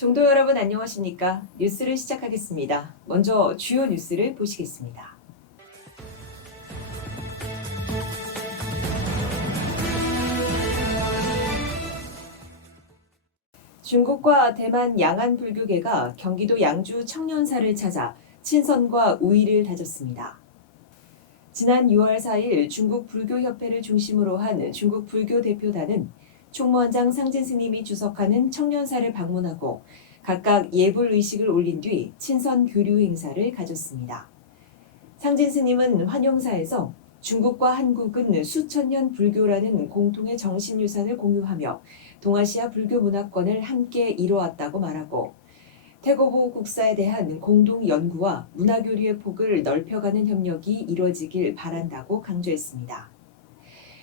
종도 여러분 안녕하십니까? 뉴스를 시작하겠습니다. 먼저 주요 뉴스를 보시겠습니다. 중국과 대만 양안 불교계가 경기도 양주 청년사를 찾아 친선과 우위를 다졌습니다. 지난 6월 4일 중국 불교협회를 중심으로 한 중국 불교 대표단은 총무원장 상진 스님이 주석하는 청년사를 방문하고 각각 예불 의식을 올린 뒤 친선 교류 행사를 가졌습니다. 상진 스님은 환영사에서 중국과 한국은 수천 년 불교라는 공통의 정신유산을 공유하며 동아시아 불교 문화권을 함께 이뤄왔다고 말하고 태고보 국사에 대한 공동 연구와 문화교류의 폭을 넓혀가는 협력이 이뤄지길 바란다고 강조했습니다.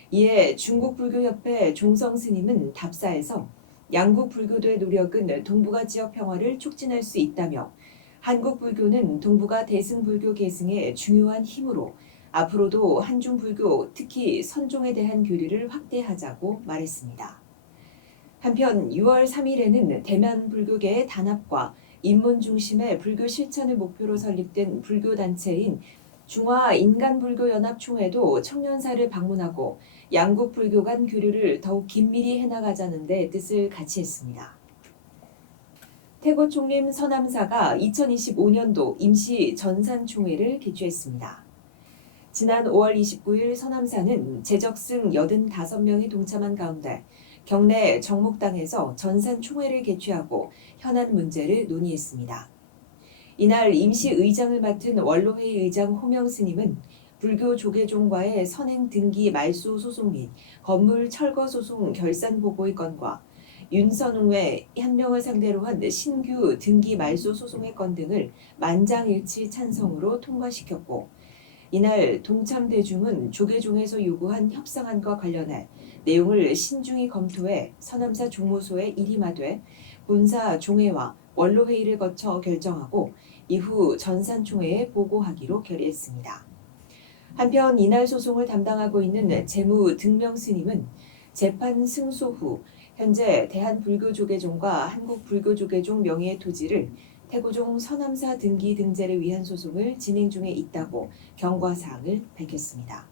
이에 중국불교협회 종성 스님은 답사에서 양국 불교도의 노력은 동북아 지역 평화를 촉진할 수 있다며 한국 불교는 동북아 대승불교 계승의 중요한 힘으로 앞으로도 한중 불교, 특히 선종에 대한 교류를 확대하자고 말했습니다. 한편 6월 3일에는 대만 불교계의 단합과 인문 중심의 불교 실천을 목표로 설립된 불교단체인 중화인간불교연합총회도 청년사를 방문하고 양국 불교 간 교류를 더욱 긴밀히 해나가자는 데 뜻을 같이 했습니다. 태고 총림 서남사가 2025년도 임시 전산총회를 개최했습니다. 지난 5월 29일 서남사는 재적승 85명이 동참한 가운데 경내 정목당에서 전산총회를 개최하고 현안 문제를 논의했습니다. 이날 임시 의장을 맡은 원로회의 의장 호명 스님은 불교 조계종과의 선행 등기 말소 소송 및 건물 철거 소송 결산 보고의 건과 윤선웅의 한 명을 상대로 한 신규 등기 말소 소송의 건 등을 만장일치 찬성으로 통과시켰고 이날 동참 대중은 조계종에서 요구한 협상안과 관련해 내용을 신중히 검토해 서남사 종무소에 일임하되 본사 종회와 원로회의를 거쳐 결정하고 이후 전산총회에 보고하기로 결의했습니다. 한편 이날 소송을 담당하고 있는 재무 등명 스님은 재판 승소 후 현재 대한불교조계종과 한국불교조계종 명의의 토지를 태고종 서남사 등기 등재를 위한 소송을 진행 중에 있다고 경과사항을 밝혔습니다.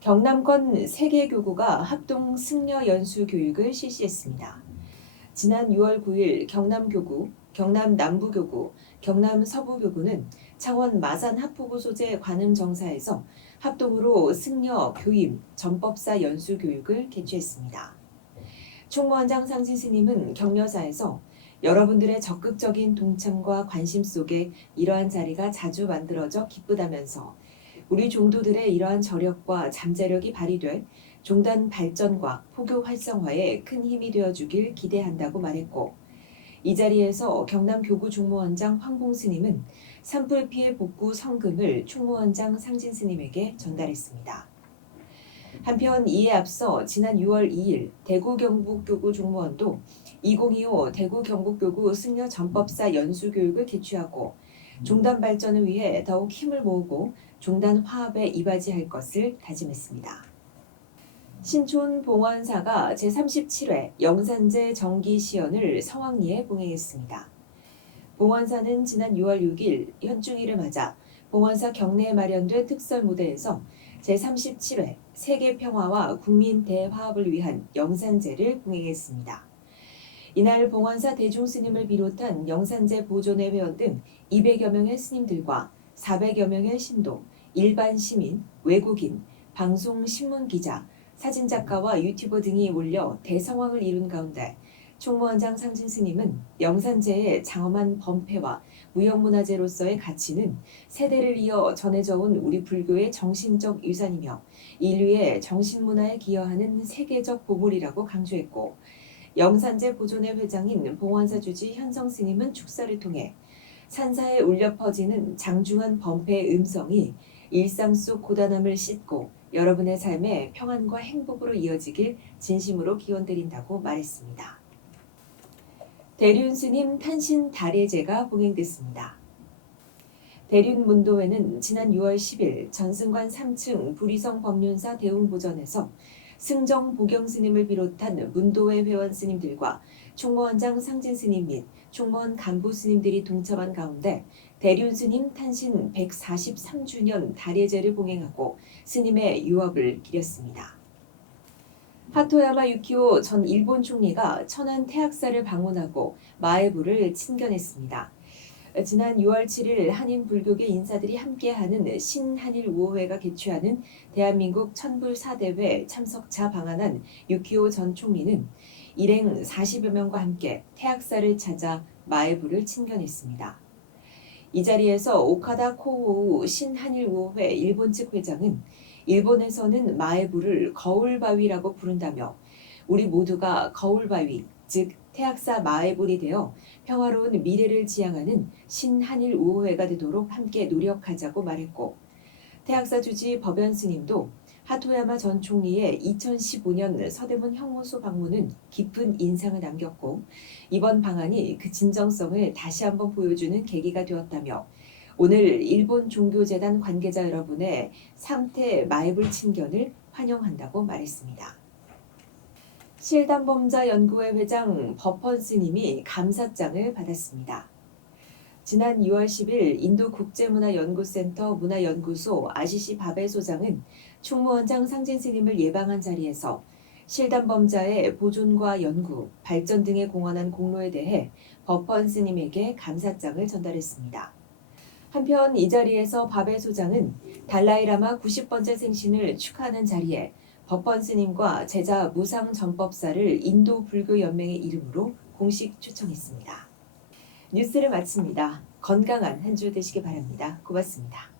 경남권 3개 교구가 합동 승려 연수 교육을 실시했습니다. 지난 6월 9일 경남교구, 경남남부교구, 경남서부교구는 창원 마산 합포구 소재 관음정사에서 합동으로 승려, 교임, 전법사 연수 교육을 개최했습니다. 총무원장 상진 스님은 격려사에서 여러분들의 적극적인 동참과 관심 속에 이러한 자리가 자주 만들어져 기쁘다면서 우리 종도들의 이러한 저력과 잠재력이 발휘돼 종단 발전과 포교 활성화에 큰 힘이 되어주길 기대한다고 말했고 이 자리에서 경남교구 총무원장 황봉 스님은 산불 피해 복구 성금을 총무원장 상진 스님에게 전달했습니다. 한편 이에 앞서 지난 6월 2일 대구 경북교구 종무원도 2025 대구 경북교구 승려 전법사 연수 교육을 개최하고 종단 발전을 위해 더욱 힘을 모으고 종단 화합에 이바지할 것을 다짐했습니다. 신촌 봉원사가 제37회 영산제 정기 시연을 성황리에 봉행했습니다. 봉원사는 지난 6월 6일 현충일을 맞아 봉원사 경내에 마련된 특설 무대에서 제37회 세계 평화와 국민 대화합을 위한 영산제를 봉행했습니다. 이날 봉원사 대중스님을 비롯한 영산제 보존회 회원 등 200여 명의 스님들과 400여 명의 신도, 일반 시민, 외국인, 방송 신문 기자, 사진작가와 유튜버 등이 몰려 대성황을 이룬 가운데 총무원장 상진 스님은 영산제의 장엄한 범패와 무형문화재로서의 가치는 세대를 이어 전해져 온 우리 불교의 정신적 유산이며 인류의 정신문화에 기여하는 세계적 보물이라고 강조했고 영산제 보존회 회장인 봉원사 주지 현성 스님은 축사를 통해 산사에 울려 퍼지는 장중한 범패의 음성이 일상 속 고단함을 씻고 여러분의 삶에 평안과 행복으로 이어지길 진심으로 기원드린다고 말했습니다. 대륜 스님 탄신 달예제가 봉행됐습니다. 대륜 문도회는 지난 6월 10일 전승관 3층 부리성 법륜사 대웅보전에서 승정 보경 스님을 비롯한 문도회 회원 스님들과 총무원장 상진 스님 및 총무원 간부 스님들이 동참한 가운데 대륜 스님 탄신 143주년 달예제를 봉행하고 스님의 유업을 기렸습니다. 하토야마 유키오 전 일본 총리가 천안 태학사를 방문하고 마에부를 친견했습니다. 지난 6월 7일 한인 불교계 인사들이 함께하는 신한일 우호회가 개최하는 대한민국 천불 4대회 참석차 방한한 유키오 전 총리는 일행 40여 명과 함께 태학사를 찾아 마에부를 친견했습니다. 이 자리에서 오카다 코우오 신한일 우호회 일본 측 회장은 일본에서는 마에부를 거울바위라고 부른다며 우리 모두가 거울바위, 즉 태학사 마에불이 되어 평화로운 미래를 지향하는 신한일 우호회가 되도록 함께 노력하자고 말했고, 태학사 주지 법연 스님도 하토야마 전 총리의 2015년 서대문 형무소 방문은 깊은 인상을 남겼고 이번 방안이 그 진정성을 다시 한번 보여주는 계기가 되었다며 오늘 일본 종교재단 관계자 여러분의 상태 마에불 친견을 환영한다고 말했습니다. 실담범자 연구회 회장 법헌 스님이 감사장을 받았습니다. 지난 2월 10일 인도국제문화연구센터 문화연구소 아시시 바벨 소장은 총무원장 상진 스님을 예방한 자리에서 실담범자의 보존과 연구, 발전 등에 공헌한 공로에 대해 법헌 스님에게 감사장을 전달했습니다. 한편 이 자리에서 바벨 소장은 달라이라마 90번째 생신을 축하하는 자리에 법헌 스님과 제자 무상 전법사를 인도 불교 연맹의 이름으로 공식 초청했습니다. 뉴스를 마칩니다. 건강한 한 주 되시기 바랍니다. 고맙습니다.